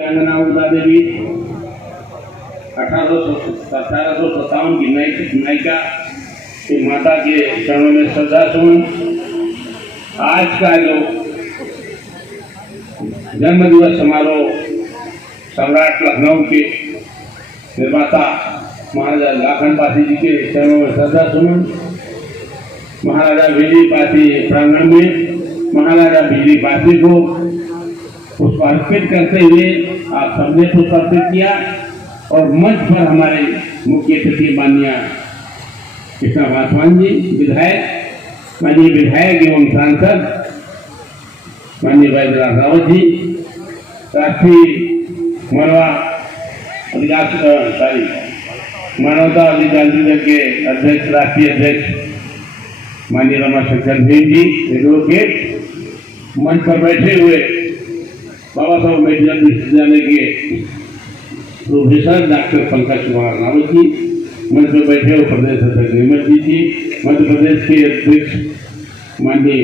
अंगना देवी 1857 की नायिका की माता के चरणों में श्रद्धा सुमन। आज का जो जन्म दिवस समारोह सम्राट लखनऊ के निर्माता महाराजा लाखन पासी जी के चरणों में श्रद्धा सुमन। महाराजा बिजली पासी प्रांगण में महाराजा बिजली पासी को पुष्प अर्पित करते हुए आप सबने पुष्प अर्पित किया और मंच पर हमारे मुख्य अतिथि माननीय कृष्णा पासवान जी विधायक, माननीय विधायक एवं सांसद माननीय बैद्यनाथ रावत जी, राष्ट्रीय मानवता अधिकार परिषद के अध्यक्ष, राष्ट्रीय अध्यक्ष माननीय रमाशंकर भीम जी, एडवोकेट, मंच पर बैठे हुए बाबा साहब अम्बेडकर विश्वविद्यालय के प्रोफेसर डॉक्टर पंकज कुमार रावत जी, मंच पर बैठे हुए प्रदेश अध्यक्ष निर्मल जी, मध्य प्रदेश के अध्यक्ष माननीय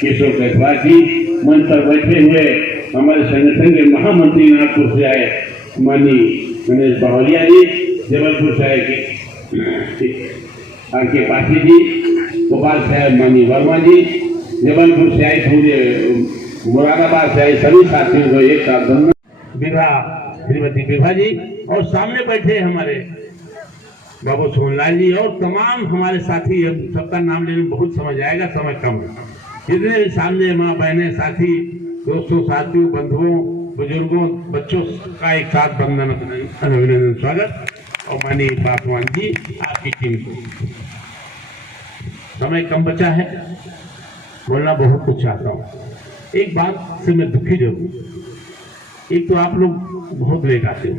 केशव कैसवाल जी, मंच पर बैठे हुए हमारे संगठन के महामंत्री नागपुर से आए माननीय गणेश बावलिया जी, जबलपुर से आए आर के पाठी जी, भोपाल से आए माननीय वर्मा जी, जबलपुर से आए पूरे मुरादाबाद से आए सभी साथियों को एक साथ विभा श्रीमती विभा जी, और सामने बैठे हमारे बाबू सोनलाल जी और तमाम हमारे साथी। सबका नाम लेने में बहुत समय आएगा, समय कम है। जितने भी सामने माँ बहनें, साथी, दोस्तों, साथियों, बंधुओं, बुजुर्गों, बच्चों का एक साथ वंदन, अभिनंदन, स्वागत। और माननीय पासवान जी, आपकी टीम को समय कम बचा है, बोलना बहुत कुछ चाहता हूँ। एक बात से मैं दुखी जरूर, एक तो आप लोग बहुत लेट आते हो।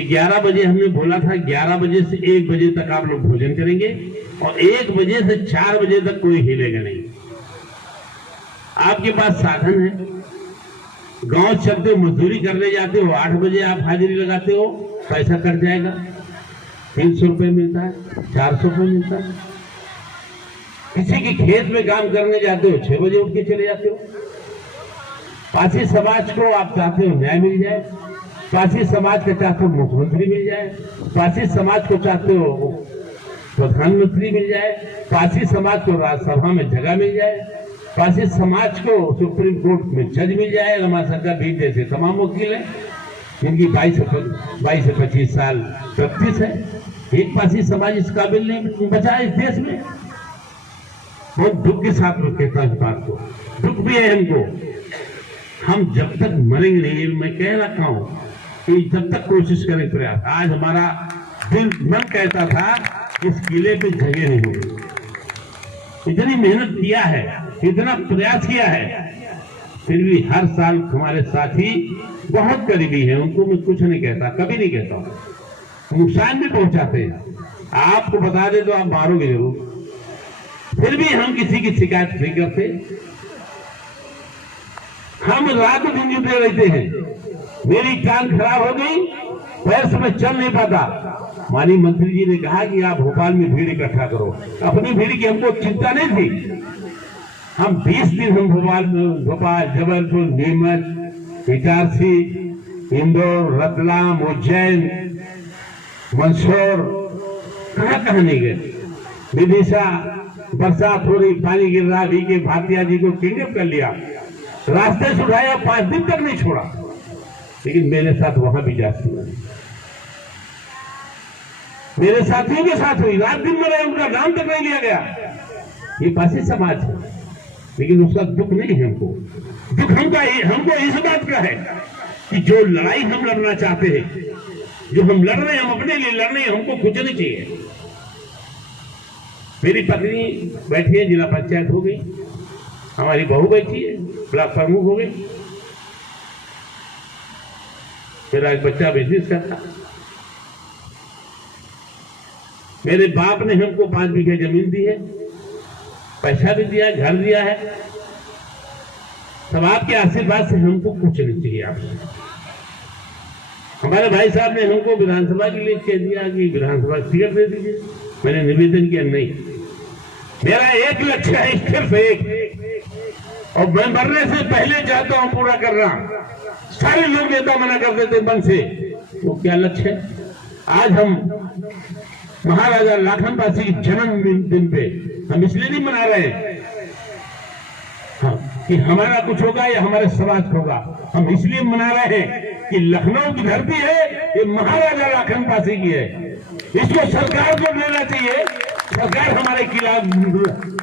11 बजे हमने बोला था 11 बजे से 1 बजे तक आप लोग भोजन करेंगे और 1 बजे से 4 बजे तक कोई हिलेगा नहीं। आपके पास साधन है, गांव चलते हो, मजदूरी करने जाते हो, 8 बजे आप हाजिरी लगाते हो, पैसा कट जाएगा, 300 रुपये मिलता है, 400 रुपये मिलता है। किसी के खेत में काम करने जाते हो, 6 बजे उठ के चले जाते हो। पासी समाज को आप चाहते हो न्याय मिल जाए, पासी समाज को चाहते हो मुख्यमंत्री मिल जाए, पासी समाज को चाहते हो प्रधानमंत्री मिल जाए, पासी समाज को राज्यसभा में जगह मिल जाए, पासी समाज को सुप्रीम कोर्ट में जज मिल जाए। रमाशंकर भीम जैसे तमाम वकील हैं जिनकी 22 से 25 साल प्रैक्टिस है। एक पासी समाज इस काबिल नहीं बचा इस देश में। बहुत दुख के साथ में कहता हूं इस बात को, दुख भी है हमको। हम जब तक मरेंगे नहीं, मैं कह रखा हूं कि जब तक कोशिश करें प्रयास। आज हमारा दिल मन कहता था इस किले पे जगह नहीं होगी। इतनी मेहनत किया है, इतना प्रयास किया है, फिर भी हर साल हमारे साथी बहुत करीबी हैं, उनको मैं कुछ नहीं कहता, कभी नहीं कहता हूं। नुकसान भी पहुंचाते हैं, आपको बता दे तो आप मारोगे जरूर, फिर भी हम किसी की शिकायत नहीं करते। हम रात दिन जुटे रहते हैं। मेरी टांग खराब हो गई, पैर से मैं चल नहीं पाता। माननीय मंत्री जी ने कहा कि आप भोपाल में भीड़ इकट्ठा करो। अपनी भीड़ की हमको चिंता नहीं थी। हम 20 दिन हम भोपाल, जबलपुर, नीमच, इटारसी, इंदौर, रतलाम, उज्जैन, मंदसौर, कहां नहीं गए। विदिशा, बरसात हो रही, पानी गिर रहा, के भाटिया जी को किडनैप कर लिया, रास्ते से उठाया, 5 दिन तक नहीं छोड़ा। लेकिन मेरे साथ वहां भी जाती है, मेरे साथियों के साथ हुई, रात दिन में रहे, उनका नाम तक नहीं लिया गया। ये पासी समाज है, लेकिन उसका दुख नहीं है हमको। दुख हमको इस बात का है कि जो लड़ाई हम लड़ना चाहते हैं, जो हम लड़ रहे हैं, हम अपने लिए लड़ रहे हैं, हमको कुछ नहीं चाहिए। मेरी पत्नी बैठी है, जिला पंचायत हो गई, हमारी बहू बैठी है, ब्लॉक प्रमुख हो गई, मेरा एक बच्चा बिजनेस करता। मेरे बाप ने हमको 5 बीघे जमीन दी है, पैसा भी दिया है, घर दिया है। सब आपके आशीर्वाद से हमको कुछ नहीं चाहिए आपसे। हमारे भाई साहब ने हमको विधानसभा के लिए कह दिया कि विधानसभा टिकट दे दीजिए। मैंने निवेदन किया, नहीं, मेरा एक लक्ष्य है, सिर्फ एक, और मैं मरने से पहले चाहता हूं पूरा करना। सारे लोग नेता मना करते थे मन से। तो क्या लक्ष्य है? आज हम महाराजा लाखन पासी के जन्म दिन पे हम इसलिए नहीं मना रहे हैं कि हमारा कुछ होगा या हमारे समाज का होगा, हम इसलिए मना रहे हैं कि लखनऊ की धरती है, ये महाराजा लाखन पासी की है। इसको सरकार को लेना चाहिए। सरकार हमारे किला,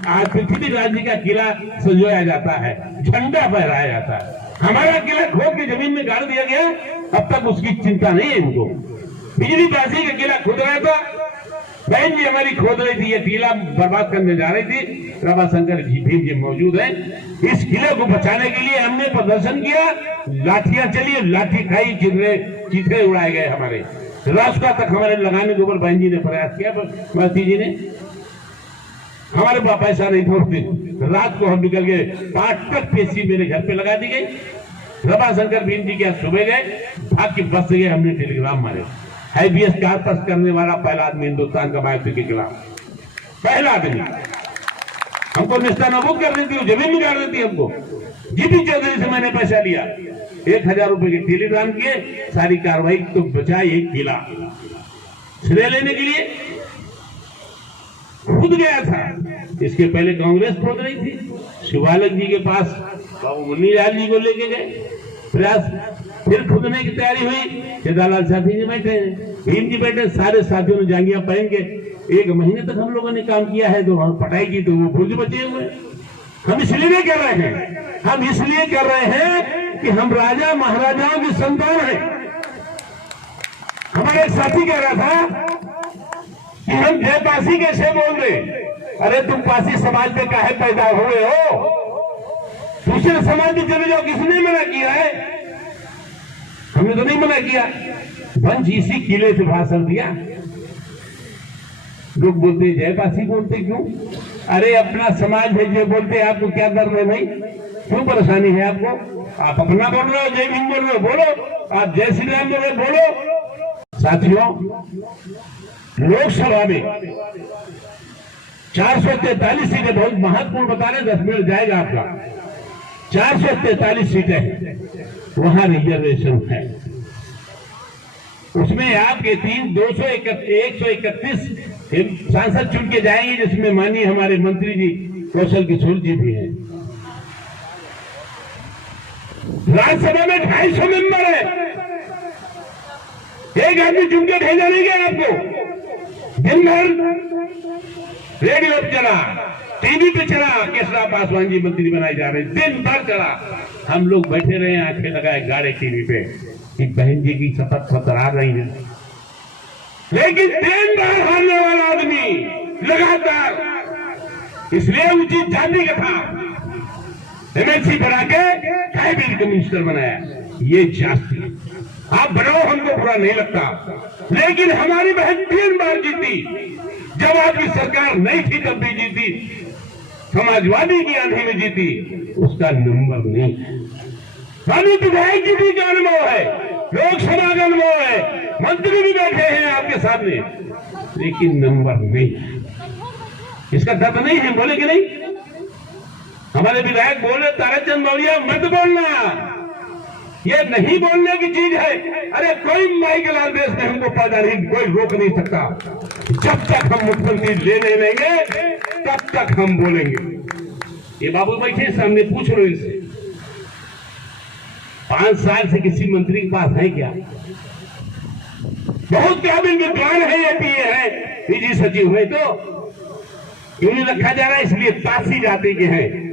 आज पृथ्वी राज्य का किला सजवाया जाता है, झंडा फहराया जाता है। हमारा किला खोद के जमीन में गाड़ दिया गया, अब तक उसकी चिंता नहीं है इनको। बिजली पासी का किला खुद रहा था, बहन जी हमारी खोद रही थी, ये किला बर्बाद करने जा रही थी। रमाशंकर जी भीम जी मौजूद हैं। इस किले को बचाने के लिए हमने प्रदर्शन किया, लाठियां चली, लाठी खाई, चित्रे उड़ाए गए हमारे। रास्ता तक हमारे लगाने के ऊपर बहन जी ने प्रयास किया, मासी जी ने। हमारे पास पैसा नहीं था उस दिन, रात को हम निकल गए, 5 तक पेशी मेरे घर पे लगा दी गई। रमाशंकर भीम जी के सुबह गए, भाग के बस गए, हमने टेलीग्राम मारे। IBS पास करने वाला पहला आदमी हिंदुस्तान का मायावती के खिलाफ, पहला आदमी। हमको निस्तानाबूद कर देती, जमीन में गाड़ देती हमको। जीपी चौधरी से मैंने पैसा लिया, 1000 रुपए के टेलीग्राम किए, सारी कार्रवाई तो बचाई एक किला। श्रेय लेने के लिए खुद गया था। इसके पहले कांग्रेस खोद रही थी, शिवालक जी के पास बाबू मुन्नीलाल जी को लेके गए, प्रयास फिर खुदने की तैयारी हुई। केदारलाल साथी जी बैठे, भीम जी बैठे, सारे साथियों ने जांगिया पहन के 1 महीने तक हम लोगों ने काम किया है। तो पटाई की तो वो भुज बचे हुए। हम इसलिए नहीं कर रहे हैं, हम इसलिए कर रहे हैं कि हम राजा महाराजाओं की संतान हैं। हमारे एक साथी कह रहा था कि हम जय पासी कैसे बोल रहे? अरे तुम पासी समाज में काहे पैदा हुए हो? दूसरे समाज में चले जाओ, किसने मना किया है? हमने तो नहीं मना किया। वंश इसी किले से भाषण दिया। लोग बोलते जय पासी बोलते क्यों? अरे अपना समाज है जो बोलते, आपको क्या दर्द है भाई? क्यों परेशानी है आपको? आप अपना बोल रहे हो, जय भीम बोल रहे हो, बोलो। आप जय श्री राम बोल रहे हो, बोलो। साथियों, लोकसभा में 443 सीटें, बहुत महत्वपूर्ण बता रहे, 10 मिनट जाएगा आपका। 443 सीटें वहां रिजर्वेशन है। उसमें आपके 131 सांसद चुन के जाएंगे, जिसमें माननीय हमारे मंत्री जी कौशल किशोर जी भी हैं। राज्यसभा में 250 मेंबर है। एक आदमी चुन के भेजा नहीं गया आपको। दिन भर रेडियो पे चला, टीवी पे चला, केशरा पासवान जी मंत्री बनाए जा रहे, दिन भर चला। हम लोग बैठे रहे, आंखें लगाए गाड़े टीवी पे कि बहन जी की शपथ फतरा रही है। लेकिन 3 बार हारने वाला आदमी लगातार, इसलिए उचित जाति का था, MLC बना के कैबिनेट मिनिस्टर बनाया। ये जाति आप बनाओ, हमको बुरा नहीं लगता, लेकिन हमारी बहन 3 बार जीती। जब आपकी सरकार नहीं थी तब भी जीती, समाजवादी की आंधी में जीती, उसका नंबर नहीं है। माननीय विधायक जी भी का अनुभव है, लोकसभा का अनुभव है, मंत्री भी बैठे हैं आपके सामने, लेकिन नंबर नहीं है। इसका दर्द नहीं है, बोले कि नहीं? हमारे विधायक बोले, ताराचंद मौर्य मत बोलना, ये नहीं बोलने की चीज है। अरे कोई माइकल आदेश ने हमको पैदा नहीं, कोई रोक नहीं सकता। जब तक हम मुख्यमंत्री ले लेंगे तब तक हम बोलेंगे। ये बाबू बैठे सामने, पूछ लो इनसे, 5 साल से किसी मंत्री के पास है क्या? बहुत काबिल विद्वान है, ये PA है, PG सचिव है, तो क्यों नहीं रखा जा रहा? इसलिए पासी जाति के हैं।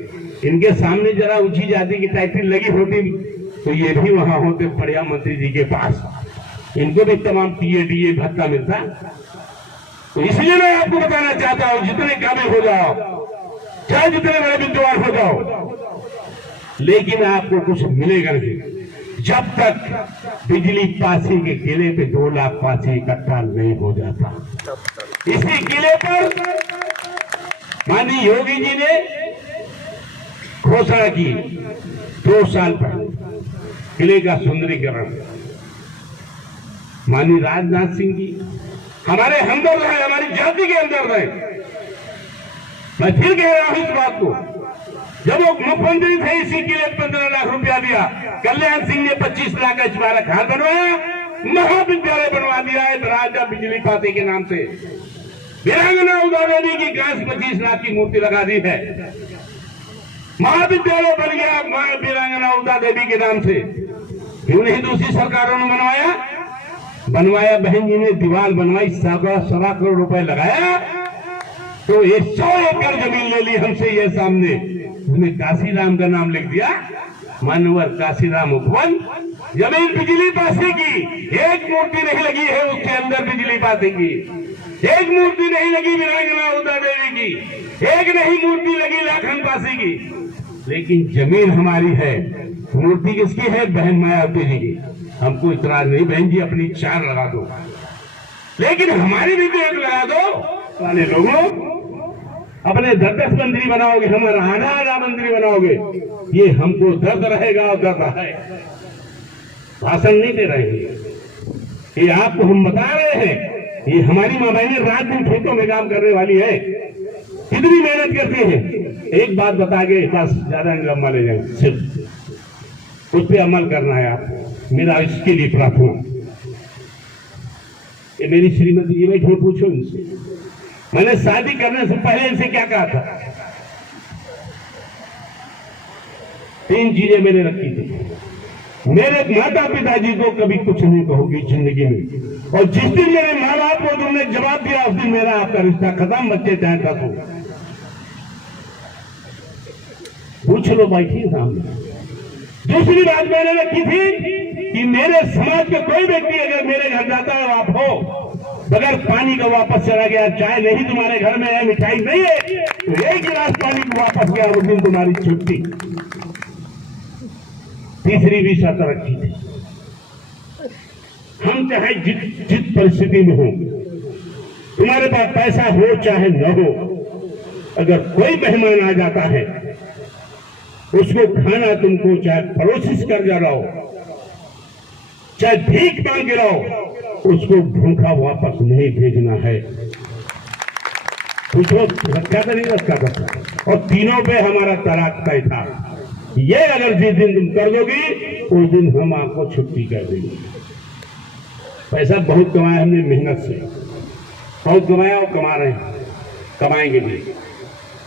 इनके सामने जरा ऊंची जाति की टाइटल लगी होती तो ये भी वहां होते बढ़िया मंत्री जी के पास, इनको भी तमाम PA भत्ता मिलता। तो इसलिए मैं आपको बताना चाहता हूं, जितने काबिल हो जाओ, चाहे जितने बड़े विद्वान हो जाओ, लेकिन आपको कुछ मिलेगा नहीं जब तक बिजली पासी के किले पे 2 लाख पासी इकट्ठा नहीं हो जाता। इसी किले पर माननीय योगी जी ने घोषणा की 2 साल पहले किले का सुंदरीकरण। माननीय राजनाथ सिंह जी हमारे हमदर्द हैं, हमारी जाति के हमदर्द हैं। मैं फिर कह रहा हूं इस बात को, जब वो मुख्यमंत्री थे इसी के लिए 15 लाख रुपया दिया। कल्याण सिंह ने 25 लाख का स्मारक घर बनवाया, महाविद्यालय बनवा दिया है राजा बिजली पाती के नाम से। वीरांगना उदा देवी की कांस 25 लाख की मूर्ति लगा दी है। महाविद्यालय बन गया वीरांगना उदा देवी के नाम से। क्यों नहीं दूसरी सरकारों ने बनवाया? बहन जी ने दीवार बनवाई, 1.25 करोड़ रुपए लगाया, तो ये 100 एकड़ जमीन ले ली हमसे ये सामने। उसने काशीराम का नाम लिख दिया, मानवर काशीराम उपवन। जमीन बिजली पासी की, एक मूर्ति नहीं लगी है उसके अंदर बिजली पासी की, एक मूर्ति नहीं लगी वीरांगना उदा देवी की, एक नहीं मूर्ति लगी लाखन पासी की। लेकिन जमीन हमारी है, मूर्ति किसकी है? बहन मायावती जी की। हमको इतराज नहीं, बहन जी अपनी 4 लगा दो, लेकिन हमारी भी तो 1 लगा दो। वाले लोगों अपने 10 मंत्री बनाओगे, हमारा आधा मंत्री बनाओगे, ये हमको दर्द रहेगा और दर्द है। भाषण नहीं दे रहे हैं, ये आपको हम बता रहे हैं। ये हमारी माँ बहनें रात दिन खेतों में काम करने वाली है, कितनी मेहनत करती है। एक बात बता के बस ज्यादा लंबा ले जाए, सिर्फ उस पर अमल करना है आप। मेरा इसके लिए प्रार्थना। ये मेरी श्रीमती जी बैठे, पूछो इनसे, मैंने शादी करने से पहले इनसे क्या कहा था? 3 चीजें मैंने रखी थी। मेरे माता पिताजी को कभी कुछ नहीं कहोगी जिंदगी में, और जिस दिन मेरे माँ बाप को तुमने जवाब दिया उस दिन मेरा आपका रिश्ता खत्म, बच्चे चाहे 10 हो। पूछ लो, बैठी सामने। दूसरी बात मैंने रखी थी कि मेरे समाज का कोई व्यक्ति अगर मेरे घर जाता है, आप हो बगैर पानी का वापस चला गया, चाय नहीं तुम्हारे घर में है, मिठाई नहीं है, तो 1 गिलास पानी को वापस गया, उस दिन तुम्हारी छुट्टी। तीसरी भी शर्त रखी थी, हम चाहे जिस परिस्थिति में हो, तुम्हारे पास पैसा हो चाहे न हो, अगर कोई मेहमान आ जाता है उसको खाना तुमको चाहे परोसिस कर जा रहा हो, चाहे भीख मांग रहा हो, उसको भूखा वापस नहीं भेजना है। पूछो रखा था नहीं रखा था। और तीनों पे हमारा तलाक तय था। ये अगर जिस दिन तुम कर दोगी उस दिन हम आपको छुट्टी कर देंगे। पैसा बहुत कमाया हमने मेहनत से, बहुत कमाया और कमा रहे हैं, कमाएंगे भी।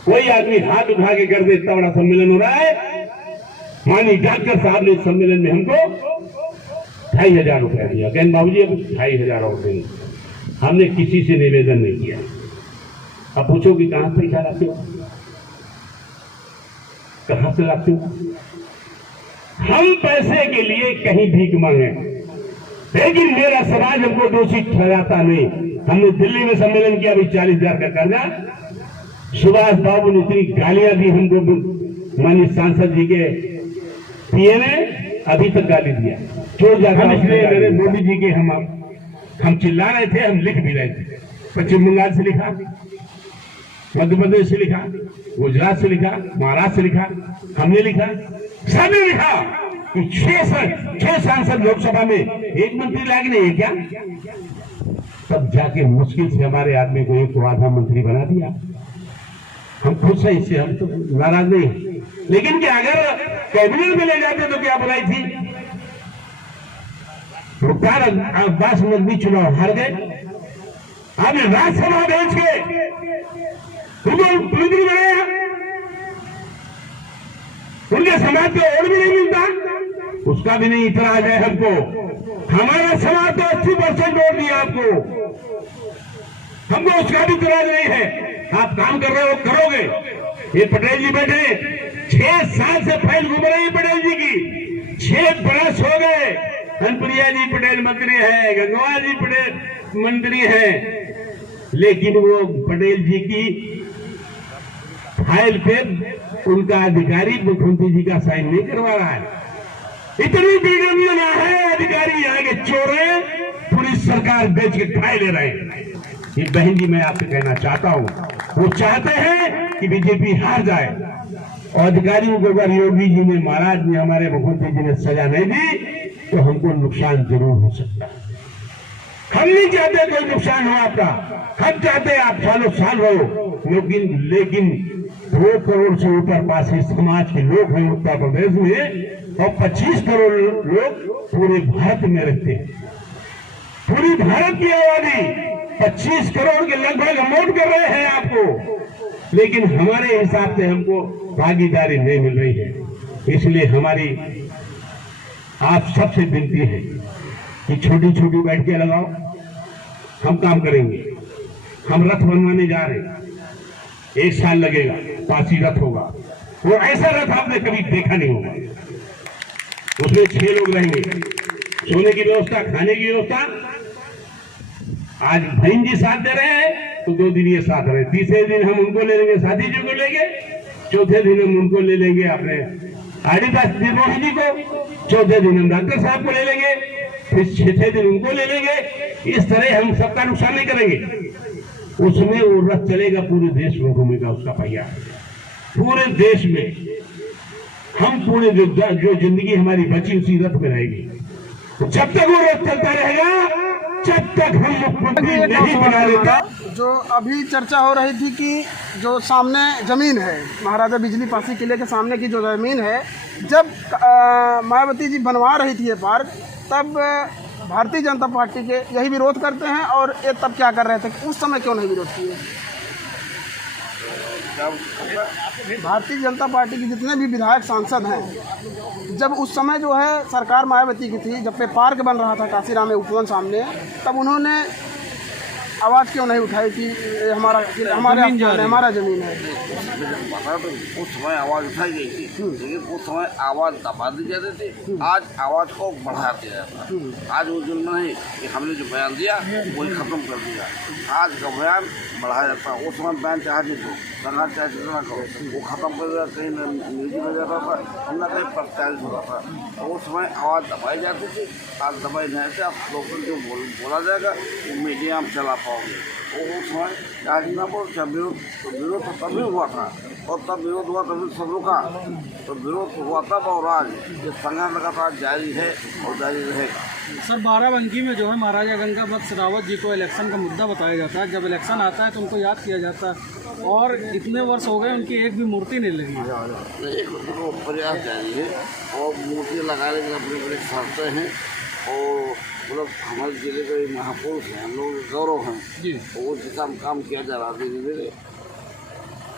कोई आदमी हाथ उठा के कर दे, इतना बड़ा सम्मेलन हो रहा है। माननीय डॉक्टर साहब ने सम्मेलन में हमको 2,500 रुपया दिया, कहन बाबूजी अब 2,500 और देंगे। हमने किसी से निवेदन नहीं किया। अब पूछो कि कहां से पैसा लाते हो, कहां से लाते हो? हम पैसे के लिए कहीं भीख मांगे, लेकिन मेरा समाज हमको दोषी ठहराता नहीं। हमने दिल्ली में सम्मेलन किया, अभी 40,000 का कर्जा। सुभाष बाबू ने इतनी गालियां दी हमको, माननीय सांसद जी के पीए ने अभी तक गाली दिया, चोर जाकर। इसलिए मेरे मोदी जी के हम चिल्ला रहे थे, हम लिख भी रहे थे। पश्चिम बंगाल से लिखा, मध्य प्रदेश से लिखा, गुजरात से लिखा, महाराष्ट्र से लिखा, हमने लिखा, सबने लिखा कि 6 सांसद लोकसभा में, 1 मंत्री लायक नहीं है क्या? तब जाके मुश्किल से हमारे आदमी को 1 आधा मंत्री बना दिया। हम खुश हैं इससे, हम तो नाराज नहीं। लेकिन क्या अगर कैबिनेट में ले जाते तो क्या बुराई थी? मुख्तार अब्बास नकवी चुनाव हार गए, आपने राज्यसभा भेज के उनको मंत्री बनाया, उनके समाज को और भी नहीं मिलता, उसका भी नहीं इतराज है हमको। हमारा समाज तो 80% वोट दिया आपको, हमको उसका भी इतराज नहीं है। आप काम कर रहे हो, करोगे। ये पटेल जी बैठे 6 साल से फाइल घूम रही है पटेल जी की, 6 बरस हो गए। हनप्रिया जी पटेल मंत्री है, गंगवार जी पटेल मंत्री है, लेकिन वो पटेल जी की फाइल पे उनका अधिकारी मुख्यमंत्री जी का साइन नहीं करवा रहा है। इतनी बेगमियां है, अधिकारी यहाँ के चोर हैं, पुलिस सरकार बेच के खाए ले रहे हैं। ये बहन जी मैं आपसे कहना चाहता हूँ, वो चाहते हैं कि बीजेपी हार जाए, और अधिकारियों को अगर योगी जी ने, महाराज ने, हमारे मुख्यमंत्री जी ने सजा नहीं दी तो हमको नुकसान जरूर हो सकता है। हम नहीं चाहते कोई नुकसान हो आपका, हम चाहते आप सालों साल रहो, लेकिन 2 करोड़ से ऊपर पासी समाज के लोग हैं उत्तर प्रदेश में और 25 करोड़ लोग पूरे भारत में रहते हैं। पूरी भारत की आबादी 25 करोड़ के लगभग अमाउंट कर रहे हैं आपको, लेकिन हमारे हिसाब से हमको भागीदारी नहीं मिल रही है। इसलिए हमारी आप सबसे विनती है कि छोटी छोटी बैठकें लगाओ, हम काम करेंगे। हम रथ बनवाने जा रहे हैं, 1 साल लगेगा, पासी रथ होगा। वो ऐसा रथ आपने कभी देखा नहीं होगा। उसमें 6 लोग रहेंगे, सोने की व्यवस्था, खाने की व्यवस्था। आज बहन जी साथ दे रहे हैं तो 2 दिन ये साथ रहे, तीसरे दिन हम उनको ले लेंगे, साथी जी को लेंगे, चौथे दिन हम उनको ले लेंगे अपने आदिदास निर्मोही को, चौथे दिन हम डॉक्टर साहब को ले लेंगे, फिर 6 दिन उनको ले लेंगे। इस तरह हम सबका नुकसान नहीं करेंगे। उसमें वो रथ चलेगा, पूरे देश में घूमेगा उसका पहिया, पूरे देश में। हम पूरे जो जिंदगी हमारी बची उसी रथ में रहेगी। तो जब तक वो रथ चलता रहेगा, जब तक हम मुख्यमंत्री नहीं बना लेता। जो अभी चर्चा हो रही थी कि जो सामने ज़मीन है, महाराजा बिजली पासी किले के सामने की जो ज़मीन है, जब मायावती जी बनवा रही थी ये पार्क, तब भारतीय जनता पार्टी के यही विरोध करते हैं। और ये तब क्या कर रहे थे, उस समय क्यों नहीं विरोध किए? भारतीय जनता पार्टी के जितने भी विधायक सांसद हैं, जब उस समय जो है सरकार मायावती की थी, जब पे पार्क बन रहा था काशीराम में उपवन सामने, तब उन्होंने आवाज़ क्यों नहीं उठाई कि हमारा ज़मीन है। उस समय आवाज़ उठाई गई थी, लेकिन उस समय आवाज़ दबा दी जाती थी। आज आवाज़ को बढ़ा दिया जाता है। आज वो जुल्म नहीं कि हमने जो बयान दिया वही ख़त्म कर दिया, आज का बयान बढ़ाया जाता है। उस समय बयान चाहे जिसको सरकार चाहे जितना करो, वो ख़त्म कर दिया, कहीं निजी में जाता था, न कहीं प्रत्याशित होता था। उस समय आवाज़ दबाई जाती थी, आज दबाई नहीं थे। अब लोगों जो बोला जाएगा वो मीडिया में चला पाओगे। वो समय आज ना बोल, विरोध तो तभी हुआ था, और तब विरोध हुआ तभी सब रुका, तो विरोध हुआ तब, और आज ये संघर्ष लगातार जारी है और जारी रहेगा। सर, बाराबंकी में जो है महाराजा गंगावत रावत जी को इलेक्शन का मुद्दा बताया जाता है। जब इलेक्शन आता है तो उनको याद किया जाता है, और इतने वर्ष हो गए उनकी एक भी मूर्ति नहीं लगी है। एक तो प्रयास जारी है और मूर्ति लगाने के अपने बड़े शर्तें हैं, और मतलब हमारे जिले के महापुरुष हैं, हम लोग गौरव हैं जी, वो काम किया जा रहा है धीरे धीरे।